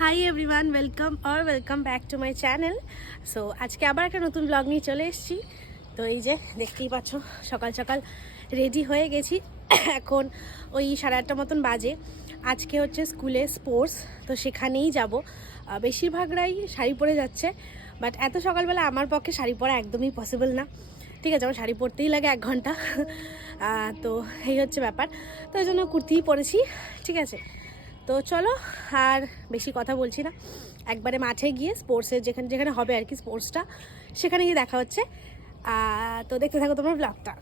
Hi everyone welcome or welcome back to my channel so আজকে আবার একটা নতুন ব্লগ নিয়ে চলে এসেছি। তো এই যে, দেখতেই পাচ্ছ, সকাল সকাল রেডি হয়ে গেছি। এখন ওই সাড়ে আটটা মতন বাজে। আজকে হচ্ছে স্কুলে স্পোর্টস তো সেখানেই যাব। বেশিরভাগরাই শাড়ি পরে যাচ্ছে বাট এত সকালবেলা আমার পক্ষে শাড়ি পরা একদমই পসিবল না। ঠিক আছে, আমার শাড়ি পরতেই লাগে এক ঘণ্টা। তো এই হচ্ছে ব্যাপার। তো ওই জন্য কুর্তিই পরেছি, ঠিক আছে। তো চলো, আর বেশি কথা বলছি না। একবারে মাঠে গিয়ে স্পোর্টসের যেখানে যেখানে হবে আর কি স্পোর্টসটা সেখানে গিয়ে দেখা হচ্ছে। তো দেখতে থাকো তোমার ব্লগটা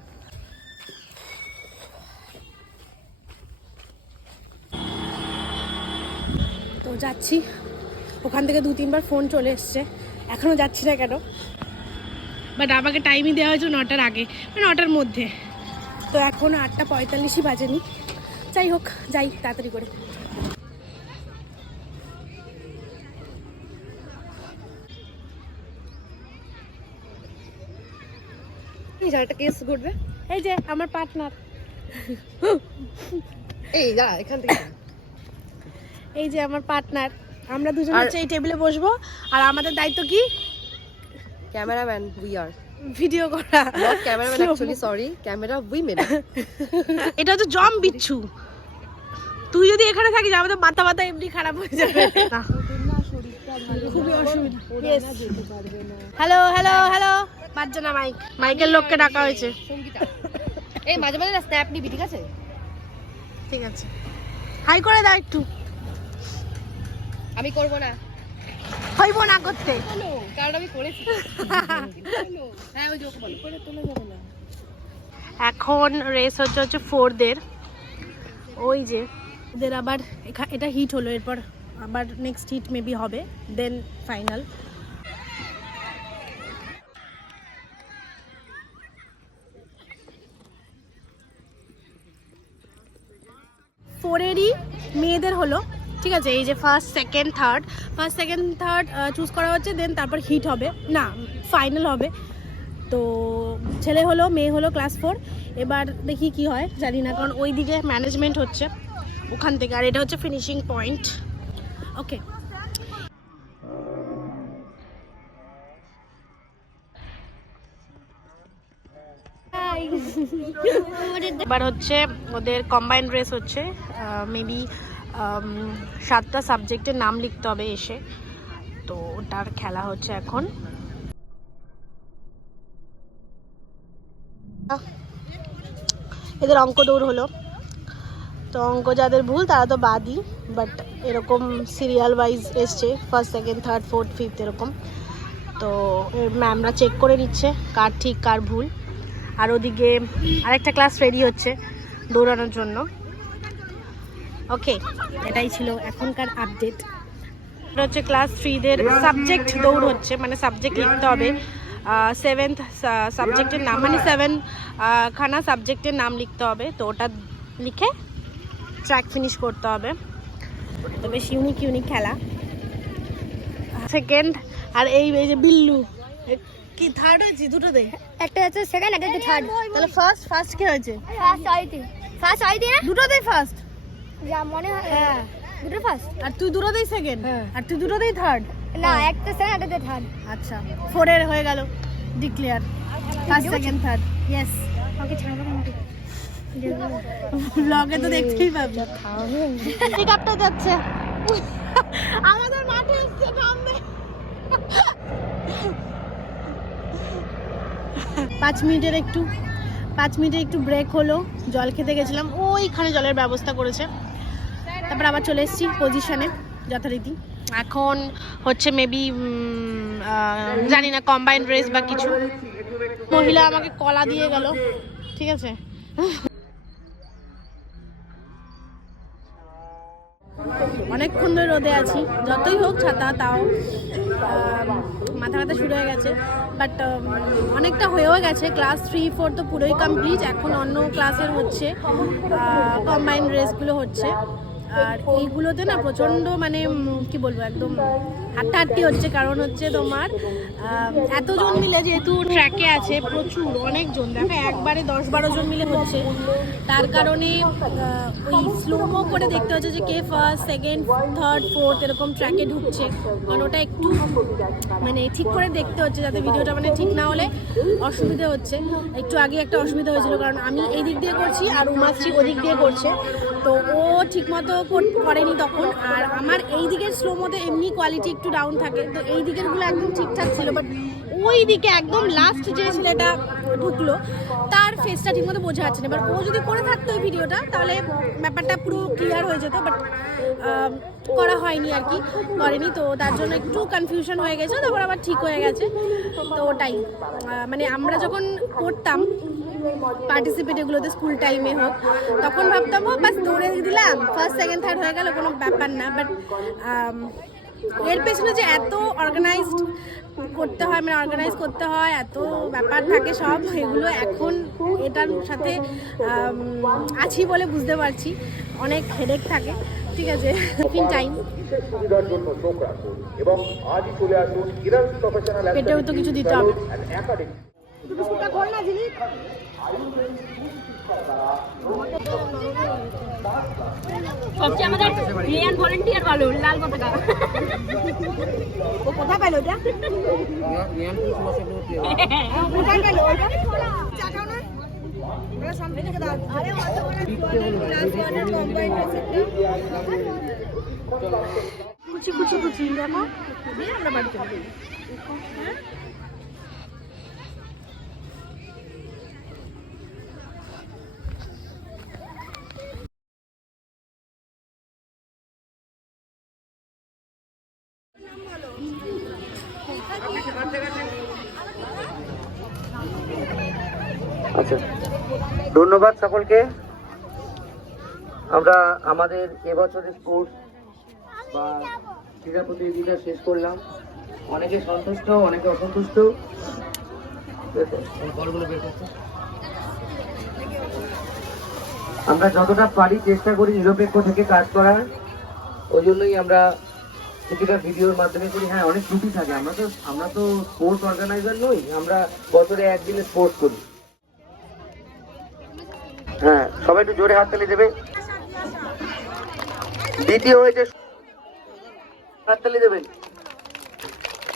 তো যাচ্ছি। ওখান থেকে দু, তিনবার ফোন চলে এসছে। এখনও যাচ্ছি না কেন? বাট আমাকে টাইমই দেওয়া হয়েছে নটার আগে মানে নটার মধ্যে। তো এখন আটটা পঁয়তাল্লিশই বাজেনি। যাই হোক, যাই, তাড়াতাড়ি করে। এই কেস যে আমার পার্টনার এই যা এখান থেকে এই যে আমার পার্টনার আমরা দুজন হচ্ছে এই টেবিলে বসবো। আর আমাদের দায়িত্ব কি? ক্যামেরাম্যান উই আর ভিডিও করা। Cameraman actually sorry camera women এটা হচ্ছে জম বিচ্ছু। তুই যদি এখানে থাকিস আমাদের মাথা মাথা এমনি খারাপ হয়ে যাবে। খুবই অসুবিধা। হ্যালো হ্যালো হ্যালো বাজছে না মাইক। মাইকের লোককে ডাকা হয়েছে। এই মাঝে মাঝে না স্ন্যাপ নিবি ঠিক আছে? ঠিক আছে। হাই করে দাও একটু। আমি করব না। হইব না করতে। কারণ আমি করেছি। হ্যাঁ ওই যোগ বলো। করে তোলা যাবে না। এখন রেস হচ্ছে হচ্ছে ফোরদের ওই যে। ওদের আবার এটা হিট হলো এরপর আবার নেক্সট হিট মেবি হবে দেন ফাইনাল ফোরেরই মেয়েদের হলো, ঠিক আছে, এই যে first second third first second third choose করা হচ্ছে দেন তারপর হিট হবে, না ফাইনাল হবে। তো ছেলে হলো, মেয়ে হলো ক্লাস ফোর এবার দেখি কি হয়, জানি না, কারণ ওই দিকে ম্যানেজমেন্ট হচ্ছে ওখান থেকে, আর এটা হচ্ছে ফিনিশিং পয়েন্ট ওকে এবার হচ্ছে ওদের কম্বাইন্ড রেস হচ্ছে মেবি সাতটা সাবজেক্টের নাম লিখতে হবে এসে। তো ওটার খেলা হচ্ছে এখন। এদের অঙ্ক দৌড় হলো। তো অঙ্ক যাদের ভুল, তারা তো বাদই। বাট এরকম সিরিয়াল ওয়াইজ এসছে first second third fourth fifth এরকম। তো ম্যামরা চেক করে নিচ্ছে কার ঠিক, কার ভুল। আর ওদিকে আরেকটা ক্লাস রেডি হচ্ছে দৌড়ানোর জন্য। ওকে এটাই ছিল এখনকার আপডেট হচ্ছে ক্লাস থ্রিদের সাবজেক্ট দৌড় হচ্ছে মানে সাবজেক্ট লিখতে হবে। সেভেন্থ সাবজেক্টের নাম মানে সেভেন খানা সাবজেক্টের নাম লিখতে হবে। তো ওটা লিখে ট্র্যাক ফিনিশ করতে হবে। তো বেশ ইউনিক ইউনিক খেলা। সেকেন্ড আর এই এই যে বিল্লু। কি থার্ড হয়েছে? দুটো দে। একটা হচ্ছে সেকেন্ড একটা হচ্ছে থার্ড তাহলে ফার্স্ট ফার্স্ট কি হয়েছে? ফার্স্ট আইটি ফার্স্ট আইটি না? দুটোতেই ফার্স্ট যা মনে হয় হ্যাঁ। দুটো ফার্স্ট আর তুই দুটোতেই সেকেন্ড হ্যাঁ। আর তুই দুটোতেই থার্ড না একটা সেকেন্ড একটা থার্ড আচ্ছা ফোরের হয়ে গেল। Declare first second third yes না আমাকে। ব্লগে তো দেখতেই পাবি। আপটা যাচ্ছে। আমাদের মাঠে এসছে নামবে পাঁচ মিনিটের একটু পাঁচ মিনিটের একটু ব্রেক হলো জল খেতে গেছিলাম ওইখানে জলের ব্যবস্থা করেছে। তারপর আবার চলে এসেছি পজিশনে যথারীতি। এখন হচ্ছে মেবি জানি না কম্বাইন্ড রেস বা কিছু। মহিলা আমাকে কলা দিয়ে গেল ঠিক আছে? অনেকক্ষণ ধরে রোদে আছি। যতই হোক ছাতা, তাও মাথা ব্যথা শুরু হয়ে গেছে। বাট অনেকটা হয়েও গেছে। ক্লাস থ্রি ফোর তো পুরোই কমপ্লিট এখন অন্য ক্লাসের হচ্ছে কম্বাইন্ড রেসগুলো হচ্ছে। আর এইগুলোতে না প্রচণ্ড মানে কি বলব একদম হাঁটাহাঁটি হচ্ছে কারণ হচ্ছে তোমার এতজন মিলে যেহেতু ট্র্যাকে আছে প্রচুর, অনেকজন। দেখো, একবারে দশ বারো জন মিলে হচ্ছে। তার কারণে ওই স্লোমো করে দেখতে হচ্ছে যে কে ফার্স্ট সেকেন্ড থার্ড ফোর্থ এরকম ট্র্যাকে ঢুকছে। কারণ ওটা একটু মানে ঠিক করে দেখতে হচ্ছে যাতে ভিডিওটা মানে ঠিক না হলে অসুবিধা হচ্ছে। একটু আগে একটা অসুবিধা হয়েছিল, কারণ আমি এই দিক দিয়ে করছি আর উমাশ্রী ওদিক দিয়ে করছে। তো ও ঠিকমতো কর- করেনি তখন। আর আমার এই দিকের স্লো মধ্যে এমনি কোয়ালিটি একটু ডাউন থাকে। তো এই দিকেরগুলো একদম ঠিকঠাক ছিল বাট ওই দিকে একদম লাস্ট যে ছেলেটা ঢুকলো, তার ফেসটা ঠিকমতো বোঝা যাচ্ছে না। এবার ও যদি করে থাকতো ওই ভিডিওটা তাহলে ব্যাপারটা পুরো ক্লিয়ার হয়ে যেত বাট করা হয়নি আর কি, করেনি। তো তার জন্য একটু কনফিউশন হয়ে গেছে, তারপর আবার ঠিক হয়ে গেছে। তো ওটাই। মানে আমরা যখন করতাম পার্টিসিপেট এগুলোতে স্কুল টাইমে হোক। তখন ভাবতাম ও বাস দৌড়ে দিলাম। ফার্স্ট সেকেন্ড থার্ড হয়ে গেল কোনো ব্যাপার না। বাট এর পেছনে যে এত অর্গানাইজড করতে হয় মানে অর্গানাইজ করতে হয় এত ব্যাপার থাকে সব এগুলো এখন এটার সাথে আছি বলে বুঝতে পারছি। অনেক হেডেক থাকে। ঠিক আছে টিফিন টাইম পেটেও তো কিছু দিতে হবে। সবচেয়ে আমাদের রিয়ান ভলেন্টিয়ার ভালো লাল পতাকা। ও কোথায় পেল ওটা? কোথায় গেল ওটা? কুচি কুচি কুচি দেখো দিয়ে আমরা বাড়ি আচ্ছা ধন্যবাদ সকলকে। আমরা আমাদের এবছরের স্পোর্টস বা ক্রীড়া প্রতিযোগিতা শেষ করলাম। অনেকে সন্তুষ্ট, অনেকে অসন্তুষ্ট। আমরা যতটা পারি চেষ্টা করি নিরপেক্ষ থেকে কাজ করার ওই জন্যই আমরা কিছুটা ভিডিওর মাধ্যমে করি। হ্যাঁ অনেক ত্রুটি থাকে। আমরা তো আমরা তো স্পোর্টস অর্গানাইজার নই। আমরা বছরে একদিনে স্পোর্টস করি। হ্যাঁ সবাই একটু জোরে হাততালি দেবে। দ্বিতীয় হয়েছে হাততালি দেবেন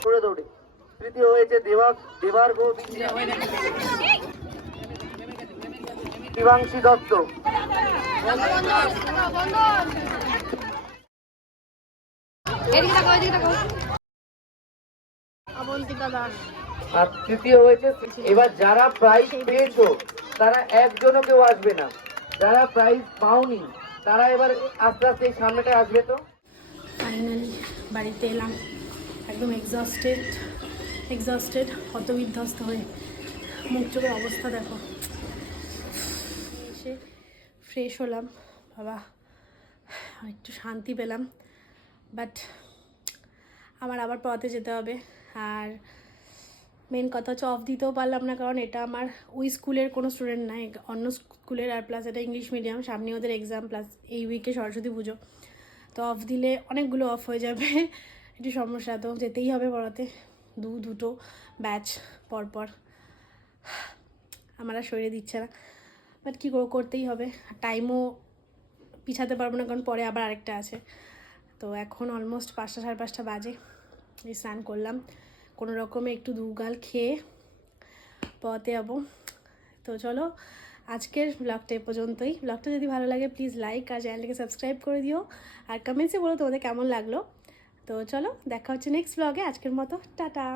দৌড়ে দৌড়ে। তৃতীয় হয়েছে দেবা দেবার গো শিবাংশী দত্ত। আর তৃতীয় হয়েছে এবার যারা প্রাইজ পেয়েছ তারা একজনও কেউ আসবে না। যারা প্রাইজ পাওনি, তারা এবার আস্তে আস্তে এই সামনেটায় আসবে তো? ফাইনালি বাড়িতে এলাম। একদম এক্সস্টেড এক্সস্টেড হতবিধ্বস্ত হয়ে। মুখ চোখের অবস্থা দেখো। এসে ফ্রেশ হলাম। বাবা, একটু শান্তি পেলাম। বাট আমার আবার পড়াতে যেতে হবে। আর মেন কথা হচ্ছে অফ দিতেও পারলাম না, কারণ এটা আমার ওই স্কুলের কোনো স্টুডেন্ট নাই অন্য স্কুলের আর প্লাস এটা ইংলিশ মিডিয়াম সামনে ওদের এক্সাম প্লাস এই উইকে সরস্বতী পুজো। তো অফ দিলে অনেকগুলো অফ হয়ে যাবে, একটু সমস্যা, তো যেতেই হবে পড়াতে। দু, দুটো ব্যাচ পরপর আমার আর শরীরে দিচ্ছে না। বাট কী করতেই হবে। টাইমও পিছাতে পারব না, কারণ পরে আবার আরেকটা আছে। তো এখন অলমোস্ট পাঁচটা সাড়ে পাঁচটা বাজে। স্নান করলাম। কোনো রকমে একটু দুগাল খেয়ে পথে যাব। তো চলো, আজকের ব্লগটা এ পর্যন্তই। ব্লগটা যদি ভালো লাগে প্লিজ লাইক আর চ্যানেলটাকে সাবস্ক্রাইব করে দিও। আর কমেন্টসে বলো তোমাদের কেমন লাগল। তো চলো, দেখা হচ্ছে নেক্সট ব্লগে আজকের মতো, টাটা।